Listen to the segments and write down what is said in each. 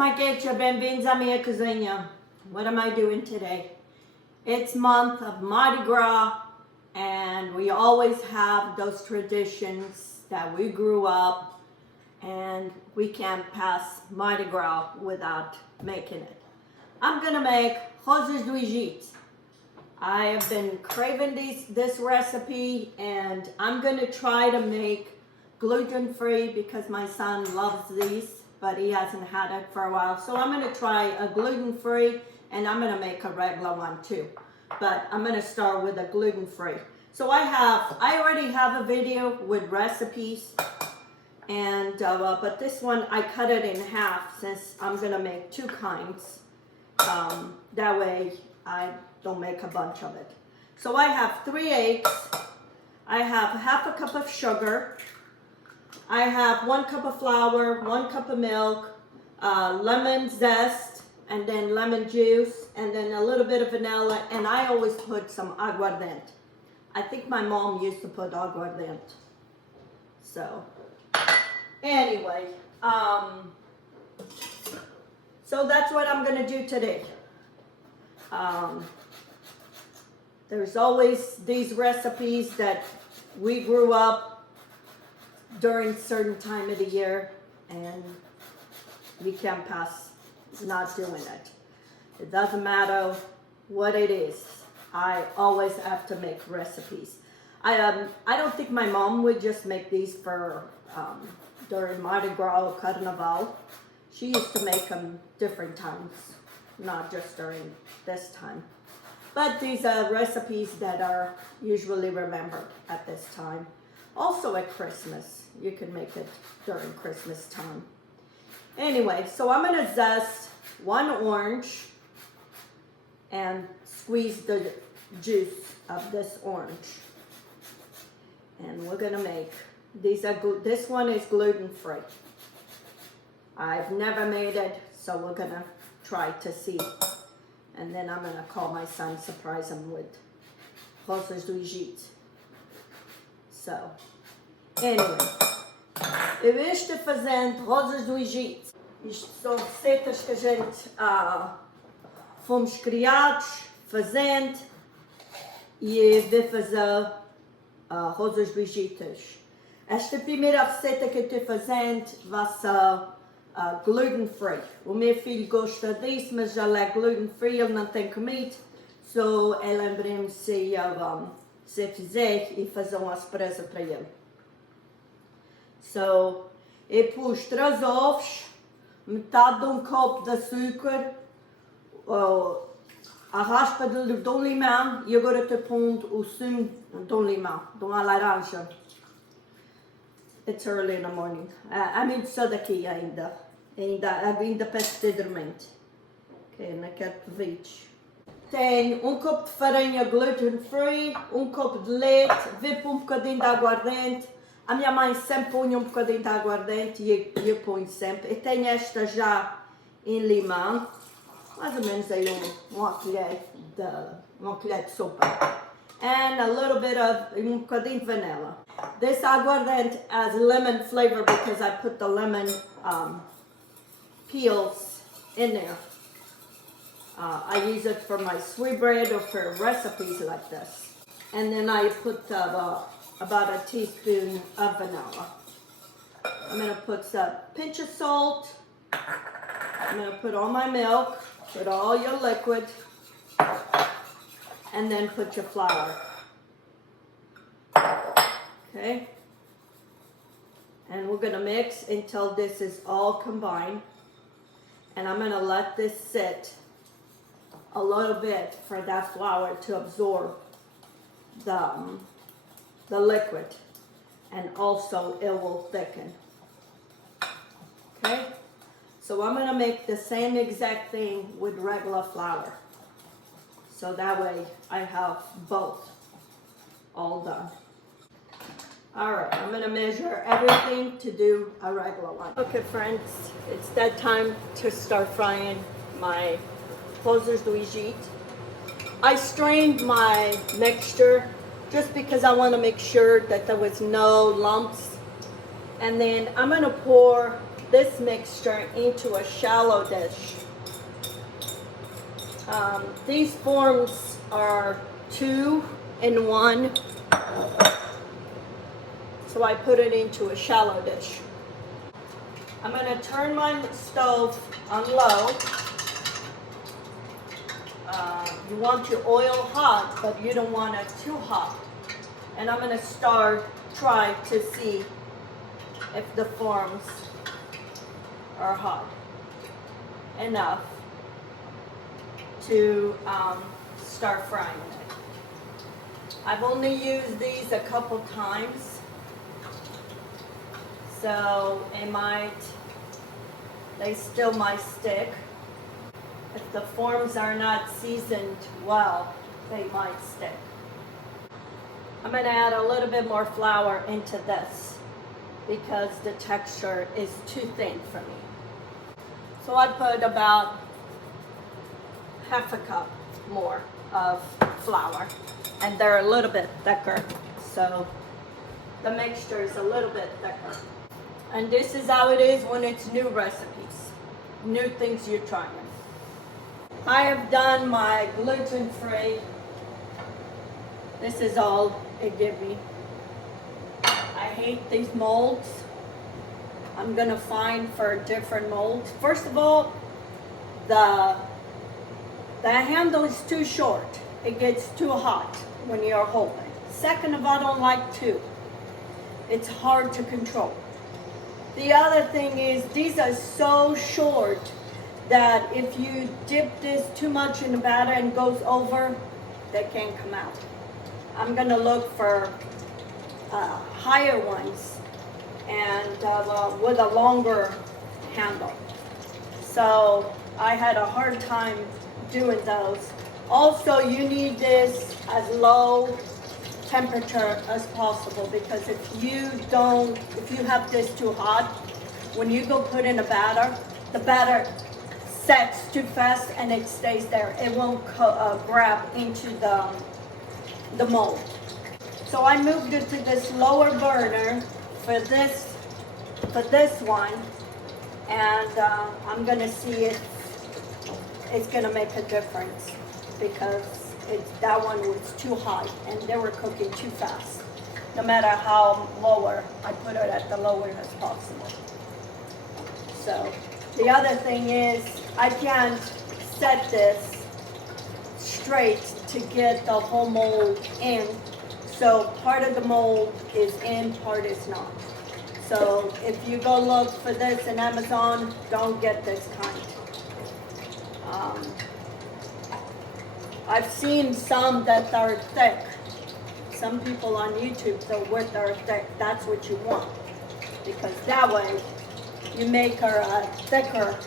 my quechua, bem-vindos à minha cozinha. What am I doing today? It's month of Mardi Gras, and we always have those traditions that we grew up, and we can't pass Mardi Gras without making it. I'm gonna make ROSAS do Egito. I have been craving this recipe, and I'm gonna try to make gluten-free because my son loves these, but he hasn't had it for a while. So I'm gonna try a gluten-free, and I'm gonna make a regular one too. But I'm gonna start with a gluten-free. So I already have a video with recipes, and but this one I cut it in half since I'm gonna make two kinds. That way I don't make a bunch of it. So I have 3 eggs. I have half a cup of sugar. I have 1 cup of flour, 1 cup of milk, lemon zest, and then lemon juice, and then a little bit of vanilla, and I always put some aguardente. I think my mom used to put aguardente. So, anyway, so that's what I'm gonna do today. There's always these recipes that we grew up during certain time of the year, and we can't pass not doing it. It doesn't matter what it is. I always have to make recipes. I don't think my mom would just make these for during Mardi Gras or Carnival. She used to make them different times, not just during this time. But these are recipes that are usually remembered at this time. Also at Christmas, you can make it during Christmas time. Anyway, so I'm gonna zest 1 orange and squeeze the juice of this orange. And we're gonna make, this one is gluten-free. I've never made it, so we're gonna try to see. And then I'm gonna call my son, surprise him with ROSAS do Egito. So, anyway, eu estou fazendo ROSAS do Egito. Isto são receitas que a gente fomos criados fazendo, e vou fazer ROSAS do Egito. Esta primeira receita que eu estou fazendo vai ser gluten-free. O meu filho gosta disso, mas ele é gluten-free, ele não tem comido. So, eu lembrei-me se eu fizer e fazer uma surpresa para ele. So, eu pus 3 ovos, metade de 1 copo de açúcar, a raspa de um limão, e agora estou pondo o sumo de um limão, de uma laranja. It's early in the morning. É muito cedo aqui ainda perto de dormente. Ok, não quero proveito. Tenho 1 copo de farinha gluten-free, 1 copo de leite, vou pôr um bocadinho de aguardente. A minha mãe sempre punha um bocadinho de aguardente e eu ponho sempre. Eu tenho esta já em limão, mais ou menos aí uma colher de sopa. And a little bit of, um bocadinho de vanilla. This aguardente has lemon flavor because I put the lemon peels in there. I use it for my sweetbread or for recipes like this. And then I put about a teaspoon of vanilla. I'm going to put a pinch of salt. I'm going to put all my milk, put all your liquid, and then put your flour. Okay? And we're going to mix until this is all combined. And I'm going to let this sit a little bit for that flour to absorb the liquid, and also it will thicken. Okay? So I'm going to make the same exact thing with regular flour. So that way I have both all done. Alright, I'm going to measure everything to do a regular one. Okay friends, it's that time to start frying my ROSAS do Egito. I strained my mixture just because I want to make sure that there was no lumps. And then I'm going to pour this mixture into a shallow dish. These forms are 2 in 1, so I put it into a shallow dish. I'm going to turn my stove on low. You want your oil hot, but you don't want it too hot. And I'm going to try to see if the forms are hot enough to start frying it. I've only used these a couple times, so they still might stick. If the forms are not seasoned well, they might stick. I'm going to add a little bit more flour into this because the texture is too thin for me. So I put about half a cup more of flour, and they're a little bit thicker, so the mixture is a little bit thicker. And this is how it is when it's new recipes, new things you're trying. I have done my gluten-free. This is all it gives me. I hate these molds. I'm gonna find for different molds. First of all, the handle is too short. It gets too hot when you're holding. Second of all, I don't like two. It's hard to control. The other thing is these are so short that if you dip this too much in the batter and goes over, they can't come out. I'm gonna look for higher ones and with a longer handle. So I had a hard time doing those. Also, you need this as low temperature as possible, because if you have this too hot, when you go put in a batter, the batter sets too fast and it stays there. It won't grab into the mold. So I moved it to this lower burner for this one, and I'm gonna see if it's gonna make a difference, because that one was too high and they were cooking too fast. No matter how lower, I put it at the lower as possible. So the other thing is I can't set this straight to get the whole mold in. So part of the mold is in, part is not. So if you go look for this in Amazon, don't get this kind. I've seen some that are thick. Some people on YouTube, that are thick, that's what you want. Because that way, you make her a thicker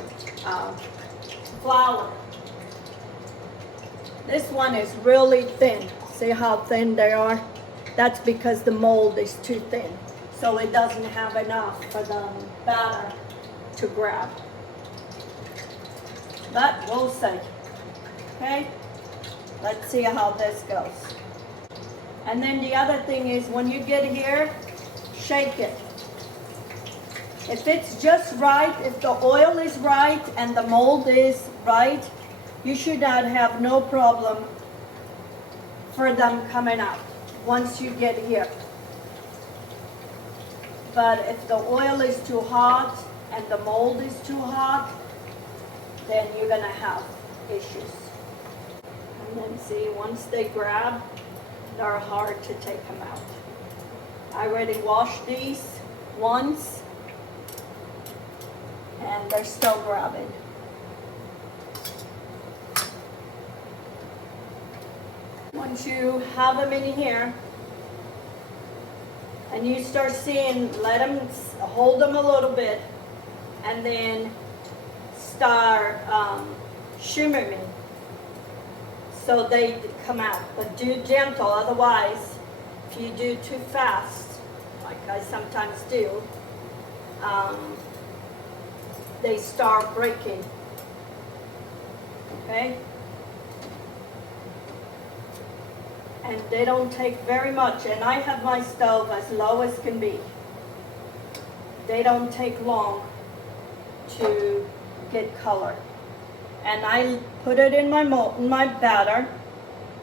flour. This one is really thin. See how thin they are? That's because the mold is too thin. So it doesn't have enough for the batter to grab. But we'll see. Okay? Let's see how this goes. And then the other thing is, when you get here, shake it. If it's just right, if the oil is right and the mold is right, you should not have no problem for them coming out once you get here. But if the oil is too hot and the mold is too hot, then you're gonna have issues. And then see, once they grab, they're hard to take them out. I already washed these once, and they're still grabbing. Once you have them in here, and you start seeing, let them hold them a little bit, and then start shimmering so they come out. But do gentle, otherwise if you do too fast, like I sometimes do, they start breaking. Okay? And they don't take very much, and I have my stove as low as can be. They don't take long to get color. And I put it in my batter,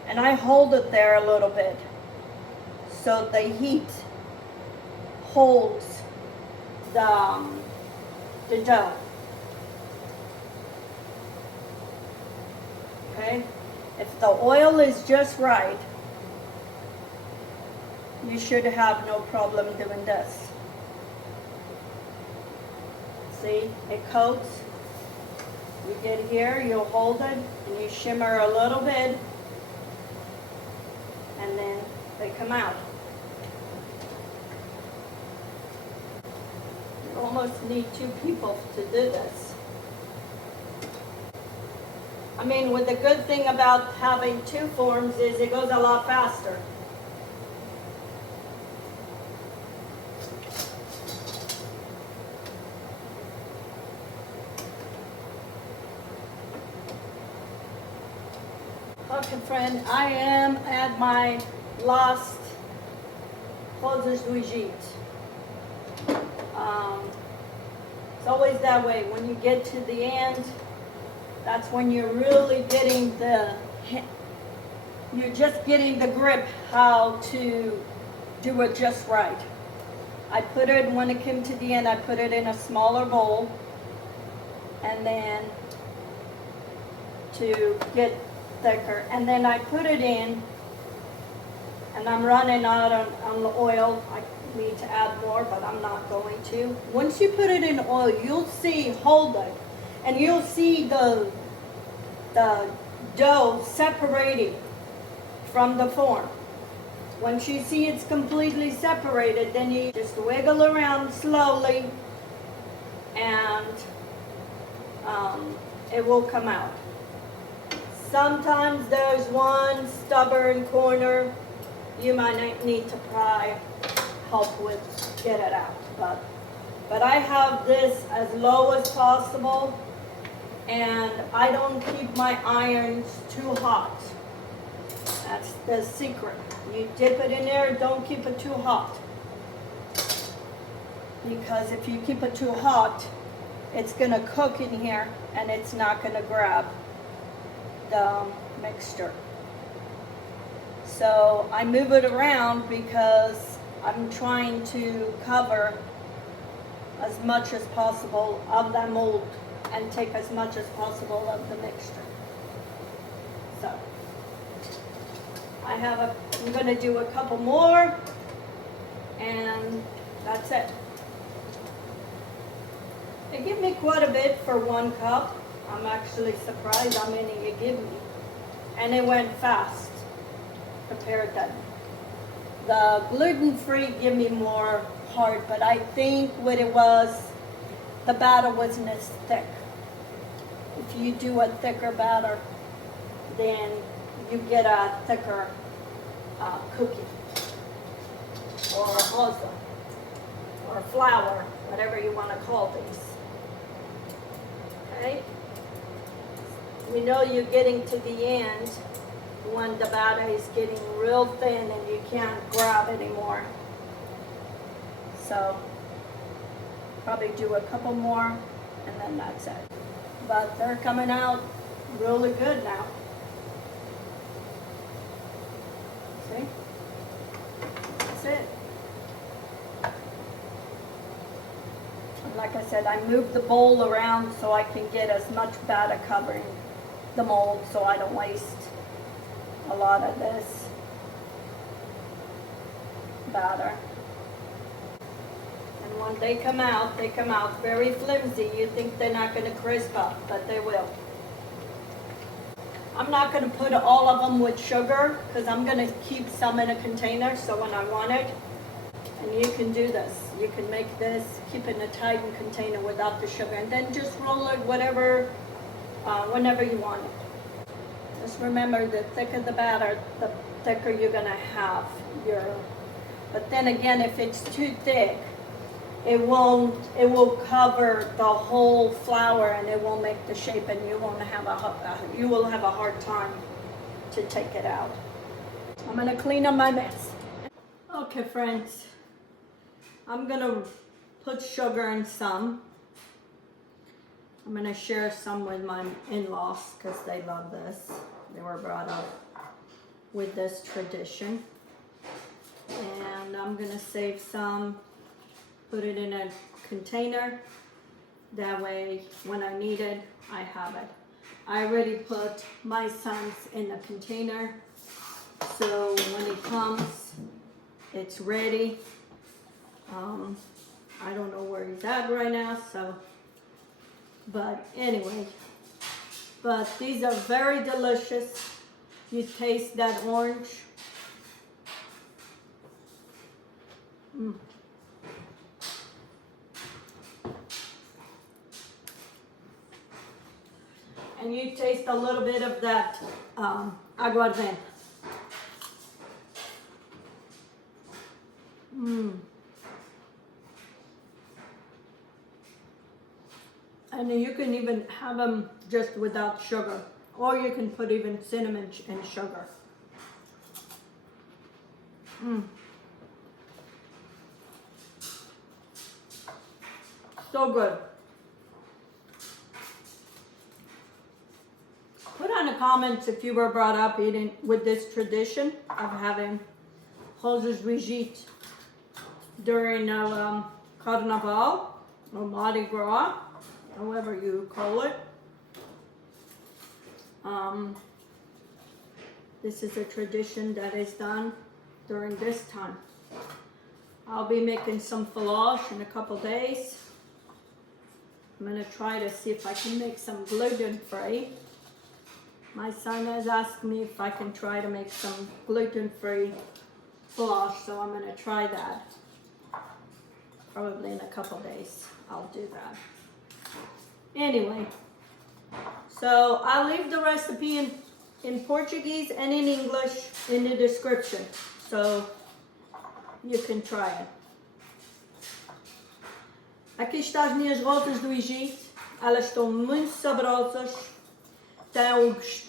and I hold it there a little bit so the heat holds the dough. Okay? If the oil is just right, you should have no problem doing this. See, it coats. You get here, you hold it, and you shimmer a little bit, and then they come out. You almost need 2 people to do this. I mean, the good thing about having 2 forms is it goes a lot faster. Okay, friend, I am at my last ROSAS do Egito. It's always that way. When you get to the end, that's when you're really getting you're just getting the grip how to do it just right. I put it, when it came to the end, I put it in a smaller bowl, and then to get thicker, and then I put it in, and I'm running out on the oil. I need to add more, but I'm not going to. Once you put it in oil, you'll see, hold it, and you'll see the dough separating from the form. Once you see it's completely separated, then you just wiggle around slowly, and it will come out. Sometimes there's one stubborn corner you might need to pry help with get it out. But I have this as low as possible, and I don't keep my irons too hot. That's the secret. You dip it in there, don't keep it too hot. Because if you keep it too hot, it's going to cook in here and it's not going to grab the mixture. So I move it around because I'm trying to cover as much as possible of that mold and take as much as possible of the mixture. So I'm going to do a couple more, and that's it. They give me quite a bit for 1 cup. I'm actually surprised how many you give me. And it went fast compared to the gluten-free give me more hard, but I think what it was, the batter wasn't as thick. If you do a thicker batter, then you get a thicker cookie or a hosa or flour, whatever you want to call these. Okay? We know you're getting to the end when the batter is getting real thin and you can't grab anymore. So probably do a couple more and then that's it. But they're coming out really good now. See? That's it. And like I said, I moved the bowl around so I can get as much batter covering the mold so I don't waste a lot of this batter. And when they come out very flimsy. You think they're not going to crisp up, but they will. I'm not going to put all of them with sugar because I'm going to keep some in a container so when I want it. And you can do this. You can make this, keep it in a tight container without the sugar, and then just roll it whenever you want it. Just remember, the thicker the batter, the thicker you're going to have your. But then again, if it's too thick, it will cover the whole flour and it won't make the shape, and you will have a hard time to take it out. I'm going to clean up my mess. Okay, friends, I'm going to put sugar in some, I'm gonna share some with my in-laws because they love this. They were brought up with this tradition. And I'm gonna save some, put it in a container. That way, when I need it, I have it. I already put my son's in a container, so when it comes, it's ready. I don't know where he's at right now, so, but anyway. But these are very delicious. You taste that orange. And you taste a little bit of that aguardente. And you can even have them just without sugar, or you can put even cinnamon and sugar. So good. Put on the comments if you were brought up eating with this tradition of having ROSAS do Egito during carnival or Mardi Gras, however you call it. This is a tradition that is done during this time. I'll be making some FILHOSES in a couple days. I'm gonna try to see if I can make some gluten-free. My son has asked me if I can try to make some gluten-free FILHOSES, so I'm gonna try that. Probably in a couple days, I'll do that. Anyway, so I'll leave the recipe in Portuguese and in English in the description, so you can try it. Aqui estão as minhas ROSAS do Egito. Elas estão muito saborosas. Tem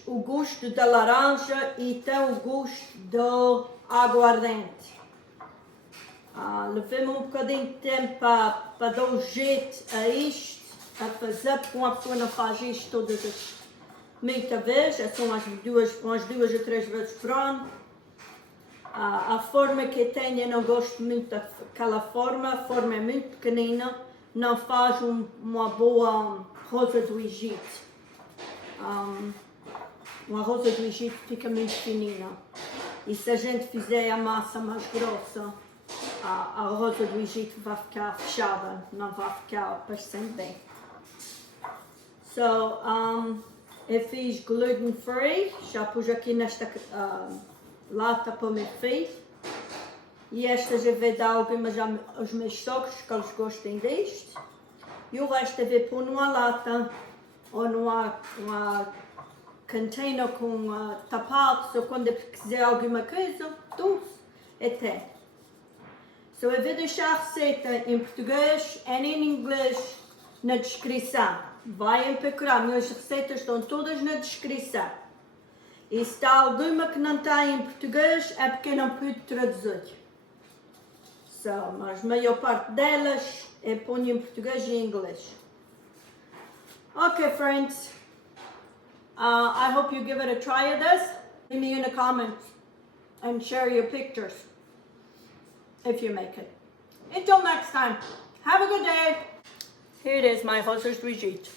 o gosto da laranja e tem o gosto do aguardente. Levei-me um bocadinho de tempo para dar o jeito a isto, a fazer, porque uma pessoa não faz isto todas as muitas vezes, são umas duas ou três vezes por ano. A forma que eu tenho, eu não gosto muito daquela forma, a forma é muito pequenina, não faz uma boa rosa do Egito. Uma rosa do Egito fica muito fininha. E se a gente fizer a massa mais grossa, a rosa do Egito vai ficar fechada, não vai ficar parecendo bem. So, eu fiz gluten free, já pus aqui nesta lata para o meu filho. E estas eu vou dar algumas aos meus sogros, que eles gostem disto. E o resto eu vou pôr numa lata ou numa container com tapados, ou quando eu quiser alguma coisa, doce, até. So, eu vou deixar a receita em português e em inglês na descrição. Vai procurar, minhas receitas estão todas na descrição. E se há alguma que não está em português, é porque eu não pude traduzir. So, mas a maior parte delas eu ponho em português e em inglês. Okay, friends. I hope you give it a try of this. Leave me in the comments and share your pictures if you make it. Until next time, have a good day. Here it is, my ROSAS do Egito.